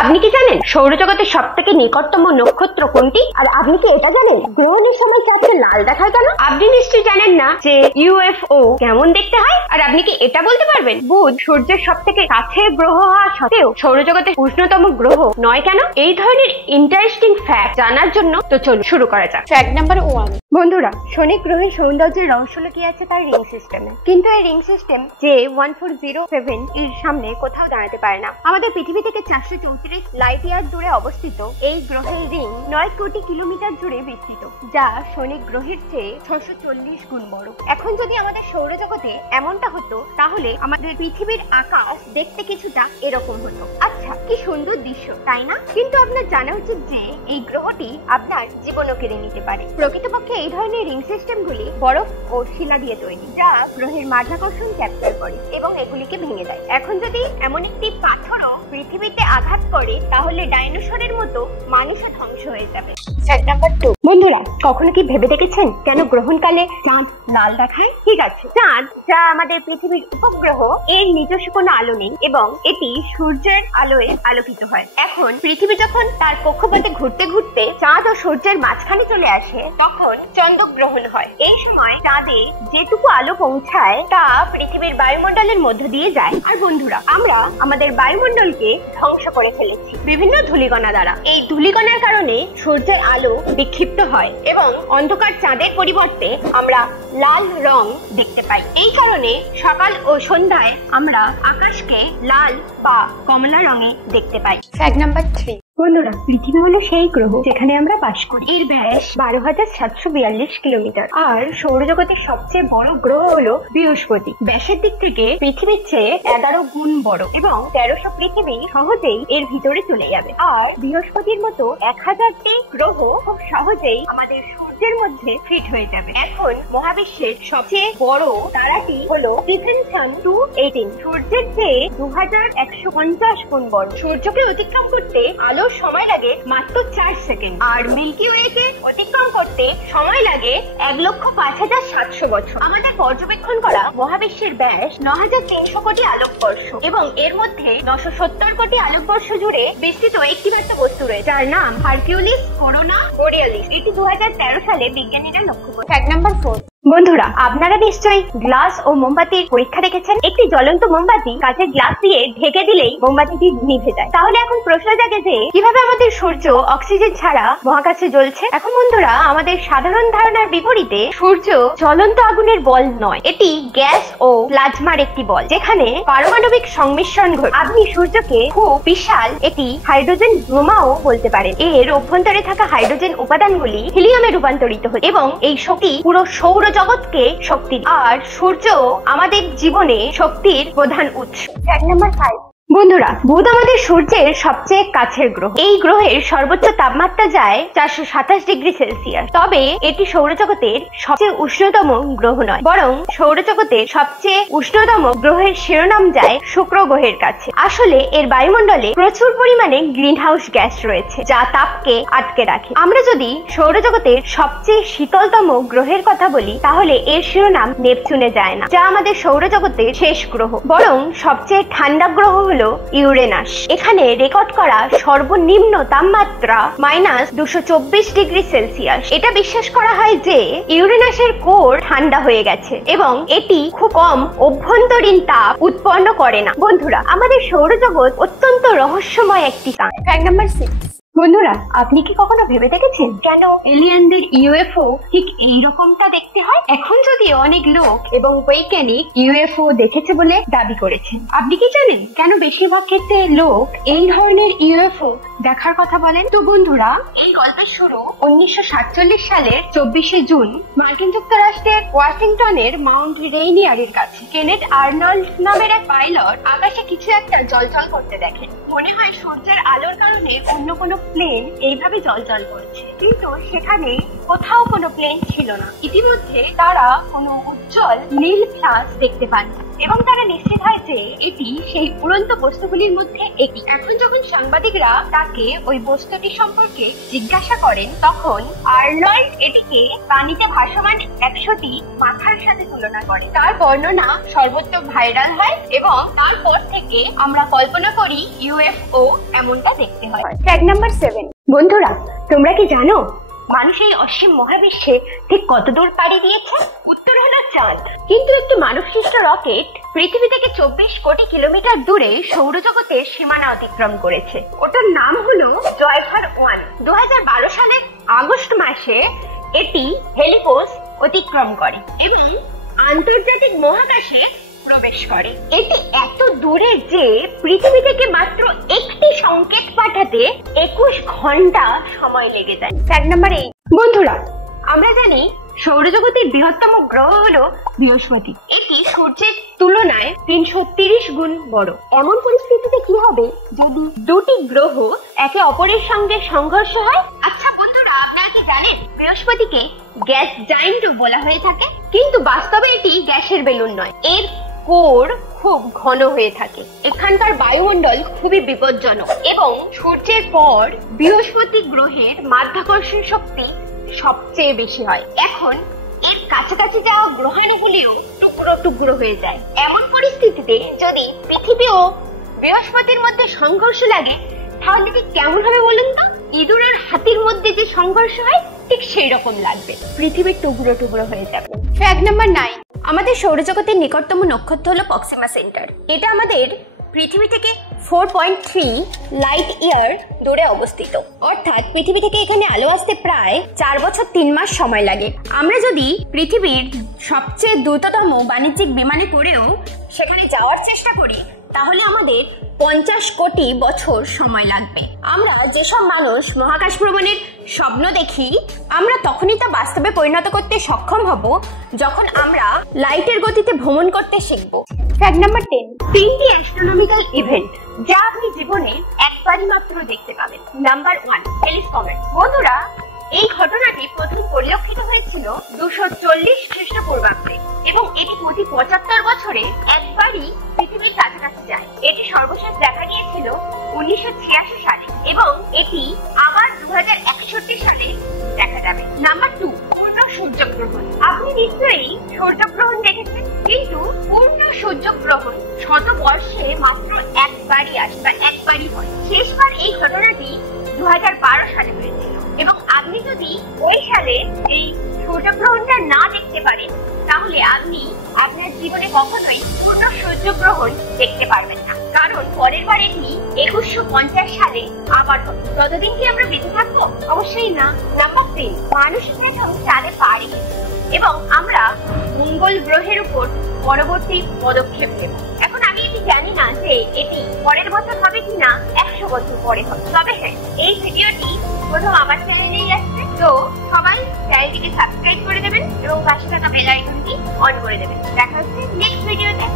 আপনি কি জানেন সৌরজগতের সবথেকে নিকটতম নক্ষত্র কোনটি? আর আপনি কি এটা জানেন গ্রহণের সময় চাঁদকে লাল দেখায় কেন? আপনি নিশ্চয়ই জানেন না যে ইউএফও কেমন দেখতে হয়। আর আপনি কি এটা বলতে পারবেন বুধ সূর্যের সবথেকে কাছের গ্রহ হওয়া সত্ত্বেও সৌরজগতের উষ্ণতম গ্রহ নয় কেন? এই ধরনের ইন্টারেস্টিং ফ্যাক্ট জানার জন্য তো চলুন শুরু করা যাক। Fact number 1। বন্ধুরা, শনি গ্রহের সৌন্দর্যের রহস্য লুকিয়ে আছে তার রিং সিস্টেমে। কিন্তু এই রিং সিস্টেম যে 1407 এর সামনে কোথাও দাঁড়াতে পারে না। আমাদের পৃথিবী থেকে 434 লাইট ইয়ার দূরে অবস্থিত এই গ্রহের রিং 9 কোটি কিলোমিটার জুড়ে বিস্তৃত, যা শনি গ্রহের চেয়ে 640 গুণ বড়। এখন যদি আমাদের সৌরজগতে এমনটা হতো তাহলে আমাদের পৃথিবীর আকাশ দেখতে কিছুটা এরকম হতো। আচ্ছা, কি সুন্দর দৃশ্য, তাই না? কিন্তু আপনার জানা উচিত যে এই গ্রহটি আপনার জীবনও কেড়ে নিতে পারে। প্রকৃতপক্ষে এই ধরনের রিং সিস্টেমগুলি বরফ ও শিলা দিয়ে তৈরি, যা গ্রহের মাধ্যাকর্ষণ ক্যাপচার করে এবং এগুলিকে ভেঙে দেয়। এখন যদি এমন একটি পাথরও পৃথিবীতে আঘাত করে তাহলে ডাইনোসরের মতো মানুষও ধ্বংস হয়ে যাবে। Fact number 2। বন্ধুরা, কখনো কি ভেবে দেখেছেন কেন গ্রহণকালে চাঁদ লাল দেখায়? ঠিক আছে, চাঁদ যা আমাদের পৃথিবীর উপগ্রহ, এর নিজস্ব কোনো আলো নেই এবং এটি সূর্যের আলোয় আলোকিত হয়। এখন পৃথিবী যখন তার কক্ষপথে ঘুরতে ঘুরতে চাঁদ ও সূর্যের মাঝখানে চলে আসে তখন চন্দ্রগ্রহণ হয়। এই সময় চাঁদে যেটুকু আলো পৌঁছায় তা পৃথিবীর বায়ুমণ্ডলের মধ্য দিয়ে যায়। আর বন্ধুরা, আমরা আমাদের বায়ুমণ্ডলকে ধ্বংস করে ফেলেছি বিভিন্ন ধূলিকণা দ্বারা। এই ধূলিকণার কারণে সূর্যের আলো বিক্ষিপ্ত হয় এবং অন্ধকার চাঁদের পরিবর্তে আমরা লাল রং দেখতে পাই। এই কারণে সকাল ও সন্ধ্যায় আমরা আকাশকে লাল বা কমলা রঙে দেখতে পাই। Fact number 3। বন্ধুরা, পৃথিবী হলো সেই গ্রহ যেখানে আমরা বাস করি। এর ব্যাস 12,742 কিলোমিটার। আর সৌরজগতের সবচেয়ে বড় গ্রহ হলো বৃহস্পতি। ব্যাসের দিক থেকে পৃথিবীর চেয়ে 11 গুণ বড় এবং 1300 পৃথিবী সহজেই এর ভিতরে চলে যাবে। আর বৃহস্পতির মতো 1000টি গ্রহ খুব সহজেই আমাদের সূর্যের মধ্যে ফিট হয়ে যাবে। এখন মহাবিশ্বের সবচেয়ে বড় তারাটি হলো স্টিফেনসন 218, সূর্যের চেয়ে 2150 গুণ বড়। সূর্যকে অতিক্রম করতে আলো সময় লাগে মাত্র 4 সেকেন্ড, আর মিল্কি ওয়েকে অতিক্রম করতে সময় লাগে 1,05,700 বছর। আমাদের পর্যবেক্ষণ করা মহাবিশ্বের ব্যাস 9,300 কোটি আলোকবর্ষ এবং এর মধ্যে 970 কোটি আলোকবর্ষ জুড়ে বিস্তৃত একটি মাত্র বস্তু রয়েছে যার নাম হারকিউলিস করোনা বোরিয়ালিস। এটি 2013 সালে বিজ্ঞানীরা লক্ষ্য করেন। Fact number 4। বন্ধুরা, আপনারা নিশ্চয়ই গ্লাস ও মোমবাতির পরীক্ষা দেখেছেন। একটি জ্বলন্ত মোমবাতি কাঁচের গ্লাস দিয়ে ঢেকে দিলেই মোমবাতিটি নিভে যায়। তাহলে এখন প্রশ্ন জাগে যে কিভাবে আমাদের সূর্য অক্সিজেন ছাড়া মহাকাশে জ্বলছে? এখন বন্ধুরা, আমাদের সাধারণ ধারণার বিপরীতে সূর্য জ্বলন্ত আগুনের বল নয়, এটি গ্যাস ও প্লাজমার একটি বল যেখানে পারমাণবিক সংমিশ্রণ ঘটে। আপনি সূর্যকে খুব বিশাল একটি হাইড্রোজেন বোমাও বলতে পারেন। এর অভ্যন্তরে থাকা হাইড্রোজেন উপাদানগুলি হিলিয়ামে রূপান্তরিত হয় এবং এই শক্তি পুরো সৌর জগৎকে শক্তি। আর সূর্য আমাদের জীবনে শক্তির প্রধান উৎস। Fact number 5। বন্ধুরা, বুধ আমাদের সূর্যের সবচেয়ে কাছের গ্রহ। এই গ্রহের সর্বোচ্চ তাপমাত্রা যায় 427 ডিগ্রি সেলসিয়াস। তবে এটি সৌরজগতের সবচেয়ে উষ্ণতম গ্রহ নয়, বরং সৌরজগতের সবচেয়ে উষ্ণতম গ্রহের শিরোনাম যায় শুক্র গ্রহের কাছে। আসলে এর বায়ুমণ্ডলে প্রচুর পরিমাণে গ্রিন হাউস গ্যাস রয়েছে যা তাপকে আটকে রাখে। আমরা যদি সৌরজগতের সবচেয়ে শীতলতম গ্রহের কথা বলি তাহলে এর শিরোনাম নেপচুনে যায় না, যা আমাদের সৌরজগতের শেষ গ্রহ, বরং সবচেয়ে ঠান্ডা গ্রহ হলো ইউরেনাস। এখানে রেকর্ড করা সর্বনিম্ন তাপমাত্রা -224 ডিগ্রি সেলসিয়াস। এটা বিশ্বাস করা হয় যে ইউরেনাসের কোর ঠান্ডা হয়ে গেছে এবং এটি খুব কম অভ্যন্তরীণ তাপ উৎপন্ন করে না। বন্ধুরা, আমাদের সৌরজগৎ অত্যন্ত রহস্যময় একটি স্থান। Fact number 6। বন্ধুরা, আপনি কি কখনো ভেবে দেখেছেন কেন এলিয়েনদের ইউএফও ঠিক এইরকমটা দেখতে হয়? এখন যদিও অনেক লোক এবং বৈজ্ঞানিক ইউএফও দেখেছে বলে দাবি করেছেন। আপনি কি জানেন কেন বেশিরভাগ ক্ষেত্রে লোক এই ধরনের ইউএফও দেখার কথা বলেন? তো বন্ধুরা, এই গল্পের শুরু 1947 সালের 24শে জুন মার্কিন যুক্তরাষ্ট্রের ওয়াশিংটনের মাউন্ট রেইনিয়ারের কাছে। কেনেথ আর্নল্ড নামের এক পাইলট আকাশে কিছু একটা জ্বলজ্বল করতে দেখেন। মনে হয় সূর্যের আলোর কারণে অন্য কোনো প্লেন এইভাবে জ্বলজ্বল করছে, কিন্তু সেখানে কোথাও কোনো প্লেন ছিল না। ইতিমধ্যে তারা কোনো উজ্জ্বল নীল ফ্ল্যাশ দেখতে পান। এবং তারা নিশ্চিত হয় যে এটি সেই উড়ন্ত বস্তুগুলির মধ্যে একটি। এখন যখন সাংবাদিকরা তাকে ওই বস্তুটি সম্পর্কে জিজ্ঞাসা করেন, তখন আর্নল্ড এটিকে পানিতে ভাসমান 100টি মাথার সাথে তুলনা করে। তার বর্ণনা সর্বত্র ভাইরাল হয় এবং তারপর থেকে আমরা কল্পনা করি ইউএফও এমনটা দেখতে হয়। Fact number 7। বন্ধুরা, তোমরা কি জানো মানুষ এই অসীম মহাবিশ্বে ঠিক কত দূর পাড়ি দিয়েছে? উত্তর হলো চাঁদ। কিন্তু একটি মানবসৃষ্ট রকেট পৃথিবী থেকে 24 কোটি কিলোমিটার দূরে সৌরজগতের সীমানা অতিক্রম করেছে। ওটার নাম হলো জয়ভার 1। 2012 সালের আগস্ট মাসে এটি হেলিপোস অতিক্রম করে এবং আন্তর্জাতিক মহাকাশে প্রবেশ করে। এটি এত দূরে যে পৃথিবী থেকে মাত্র একটি সংকেত পাঠাতে 21 ঘন্টা সময় লেগে যায়। Fact number 8। বন্ধুরা, আমরা জানি সৌরজগতের বৃহত্তম গ্রহ হলো বৃহস্পতি। এটি সূর্যের তুলনায় 330 গুণ বড়। এমন পরিস্থিতিতে কি হবে যদি দুটি গ্রহ একে অপরের সঙ্গে সংঘর্ষ হয়? আচ্ছা বন্ধুরা, আপনারা কি জানেন বৃহস্পতিকে গ্যাস জায়ান্টও বলা হয়ে থাকে? কিন্তু বাস্তবে এটি গ্যাসের বেলুন নয়, এর কোর খুব ঘন হয়ে থাকে। এখানকার বায়ুমণ্ডল খুবই বিপজ্জনক এবং সূর্যের পর বৃহস্পতি গ্রহের মাধ্যাকর্ষণ শক্তি সবচেয়ে বেশি হয়। এখন এর কাছাকাছি যাওয়া গ্রহাণুগুলিও টুকরো টুকরো হয়ে যায়। এমন পরিস্থিতিতে যদি পৃথিবী ও বৃহস্পতির মধ্যে সংঘর্ষ লাগে তাহলে কি কেমন হবে বলুন তো? ইঁদুর আর হাতির মধ্যে যে সংঘর্ষ হয় ঠিক সেই রকম লাগবে, পৃথিবীর টুকরো টুকরো হয়ে যাবে। Fact number 9। আমাদের সৌরজগতের নিকটতম নক্ষত্র হলো প্রক্সিমা সেন্টার। এটা আমাদের পৃথিবী থেকে 4.3 লাইট ইয়ার দূরে অবস্থিত। অর্থাৎ পৃথিবী থেকে এখানে আলো আসতে প্রায় 4 বছর 3 মাস সময় লাগে। আমরা যদি পৃথিবীর সবচেয়ে দ্রুততম বাণিজ্যিক বিমানে করেও সেখানে যাওয়ার চেষ্টা করি তাহলে আমাদের 50 কোটি বছর সময় লাগবে। আমরা যেসব মানুষ মহাকাশ ভ্রমণের স্বপ্ন দেখি, আমরা তখনই তা বাস্তবে পরিণত করতে সক্ষম হব যখন আমরা লাইটের গতিতে ভ্রমণ করতে শিখব। Fact number 10। 3টি অ্যাস্ট্রোনমিক্যাল ইভেন্ট যা আপনি জীবনে একবারই মাত্র দেখতে পাবেন। Number 1, Halley's comet. বন্ধুরা, এই ঘটনাটি প্রথম পরিলক্ষিত হয়েছিল 240 খ্রিস্টপূর্বাব্দে এবং এটি প্রতি 75 বছরে একবারই পৃথিবীর কাছাকাছি যায়। এটি সর্বশেষ দেখা গিয়েছিল 1986 সালে এবং এটি আবার 2061 সালে দেখা যাবে। নাম্বার 2, পূর্ণ সূর্যগ্রহণ। আপনি নিশ্চয়ই সূর্যগ্রহণ দেখেছেন, কিন্তু পূর্ণ সূর্যগ্রহণ শতবর্ষে মাত্র একবারই আসে বা একবারই হয়। শেষবার এই ঘটনাটি 2012 সালে হয়েছিল এবং আপনি যদি ওই সালে এই সূর্যগ্রহণটা না দেখতে পারেন তাহলে আপনি আপনার জীবনে কখনোই পূর্ণ সূর্যগ্রহণ দেখতে পারবেন না, কারণ পরের বার এটি 2150 সালে আবার হবে। ততদিন কি আমরা বেঁচে থাকবো? অবশ্যই না। নাম্বার 3, মানুষ প্রথম চাঁদে পা রেখেছে এবং আমরা মঙ্গল গ্রহের উপর পরবর্তী পদক্ষেপ নেব। এখন আমি এটি জানি না যে এটি পরের বছর হবে কিনা 100 বছর পরে হবে। তবে হ্যাঁ, এই ভিডিওটি প্রথম আমার চ্যানেলেই আসছে, তো সবাই চ্যানেলটিকে সাবস্ক্রাইব করে দেবেন এবং পাশে থাকা বেল আইকনটি অন করে দেবেন। দেখা হচ্ছে নেক্সট ভিডিওতে।